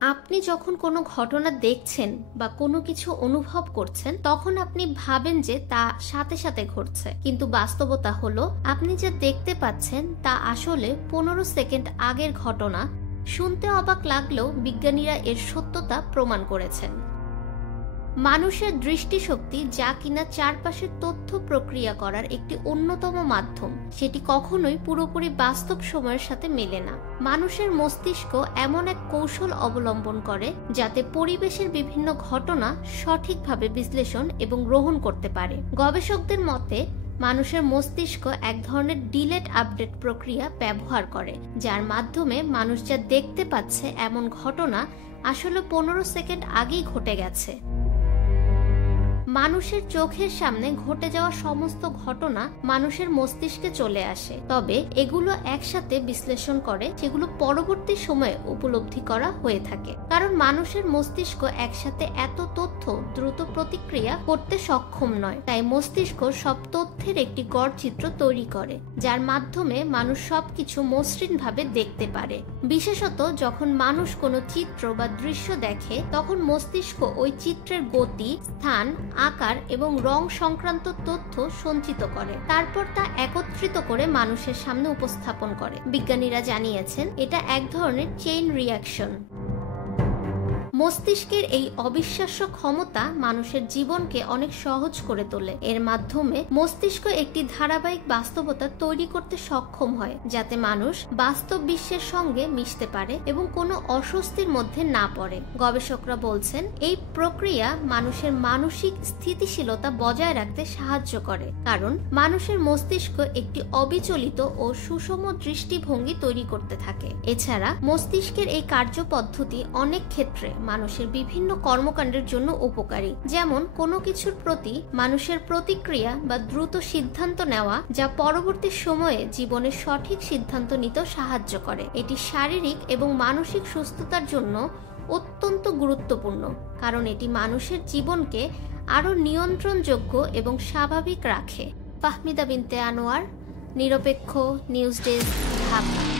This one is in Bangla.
আপনি যখন কোনো ঘটনা দেখছেন বা কোনো কিছু অনুভব করছেন তখন আপনি ভাবেন যে তা সাথে সাথে ঘটছে, কিন্তু বাস্তবতা হলো আপনি যা দেখতে পাচ্ছেন তা আসলে 15 সেকেন্ড আগের ঘটনা। শুনতে অবাক লাগলেও বিজ্ঞানীরা এর সত্যতা প্রমাণ করেছেন। মানুষের দৃষ্টিশক্তি, যা কিনা চারপাশের তথ্য প্রক্রিয়া করার একটি অন্যতম মাধ্যম, সেটি কখনোই পুরোপুরি বাস্তব সময়ের সাথে মেলে না। মানুষের মস্তিষ্ক এমন এক কৌশল অবলম্বন করে যাতে পরিবেশের বিভিন্ন ঘটনা সঠিকভাবে বিশ্লেষণ এবং গ্রহণ করতে পারে। গবেষকদের মতে মানুষের মস্তিষ্ক এক ধরনের ডিলেট আপডেট প্রক্রিয়া ব্যবহার করে, যার মাধ্যমে মানুষ যা দেখতে পাচ্ছে এমন ঘটনা আসলে 15 সেকেন্ড আগেই ঘটে গেছে। মানুষের চোখের সামনে ঘটে যাওয়া সমস্ত ঘটনা মানুষের মস্তিষ্কে চলে আসে, তবে এগুলো একসাথে বিশ্লেষণ করে যেগুলো পরবর্তী সময়ে উপলব্ধি করা হয়ে থাকে। কারণ মানুষের মস্তিষ্ক একসাথে এত তথ্য দ্রুত প্রতিক্রিয়া করতে সক্ষম নয়, তাই মস্তিষ্ক সব তথ্যের একটি গড় চিত্র তৈরি করে, যার মাধ্যমে মানুষ সবকিছু মসৃণভাবে দেখতে পারে। বিশেষত যখন মানুষ কোনো চিত্র বা দৃশ্য দেখে, তখন মস্তিষ্ক ওই চিত্রের গতি, স্থান, আকার এবং রং সংক্রান্ত তথ্য সঞ্চিত করে, তারপর তা একত্রিত করে মানুষের সামনে উপস্থাপন করে। বিজ্ঞানীরা জানিয়েছেন এটা এক ধরনের চেইন রিঅ্যাকশন। মস্তিষ্কের এই অবিশ্বাস্য ক্ষমতা মানুষের জীবনকে অনেক সহজ করে তোলে। এর মাধ্যমে মস্তিষ্ক একটি ধারাবাহিক বাস্তবতা তৈরি করতে সক্ষম হয়, যাতে মানুষ বাস্তব বিশ্বের সঙ্গে মিশতে পারে এবং কোনো অস্বস্তির মধ্যে না পড়ে। গবেষকরা বলছেন এই প্রক্রিয়া মানুষের মানসিক স্থিতিশীলতা বজায় রাখতে সাহায্য করে, কারণ মানুষের মস্তিষ্ক একটি অবিচলিত ও সুষম দৃষ্টিভঙ্গি তৈরি করতে থাকে। এছাড়া মস্তিষ্কের এই কার্যপদ্ধতি অনেক ক্ষেত্রে মানুষের বিভিন্ন কর্মকাণ্ডের জন্য উপকারী, যেমন কোনো কিছুর প্রতি মানুষের প্রতিক্রিয়া বা দ্রুত সিদ্ধান্ত নেওয়া, যা পরবর্তী সময়ে জীবনের সঠিক সিদ্ধান্ত নিতে সাহায্য করে। এটি শারীরিক এবং মানসিক সুস্থতার জন্য অত্যন্ত গুরুত্বপূর্ণ, কারণ এটি মানুষের জীবনকে আরও নিয়ন্ত্রণযোগ্য এবং স্বাভাবিক রাখে। ফাহমিদা বিনতে আনোয়ার, নিরপেক্ষ নিউজ ডেস্ক, ঢাকা।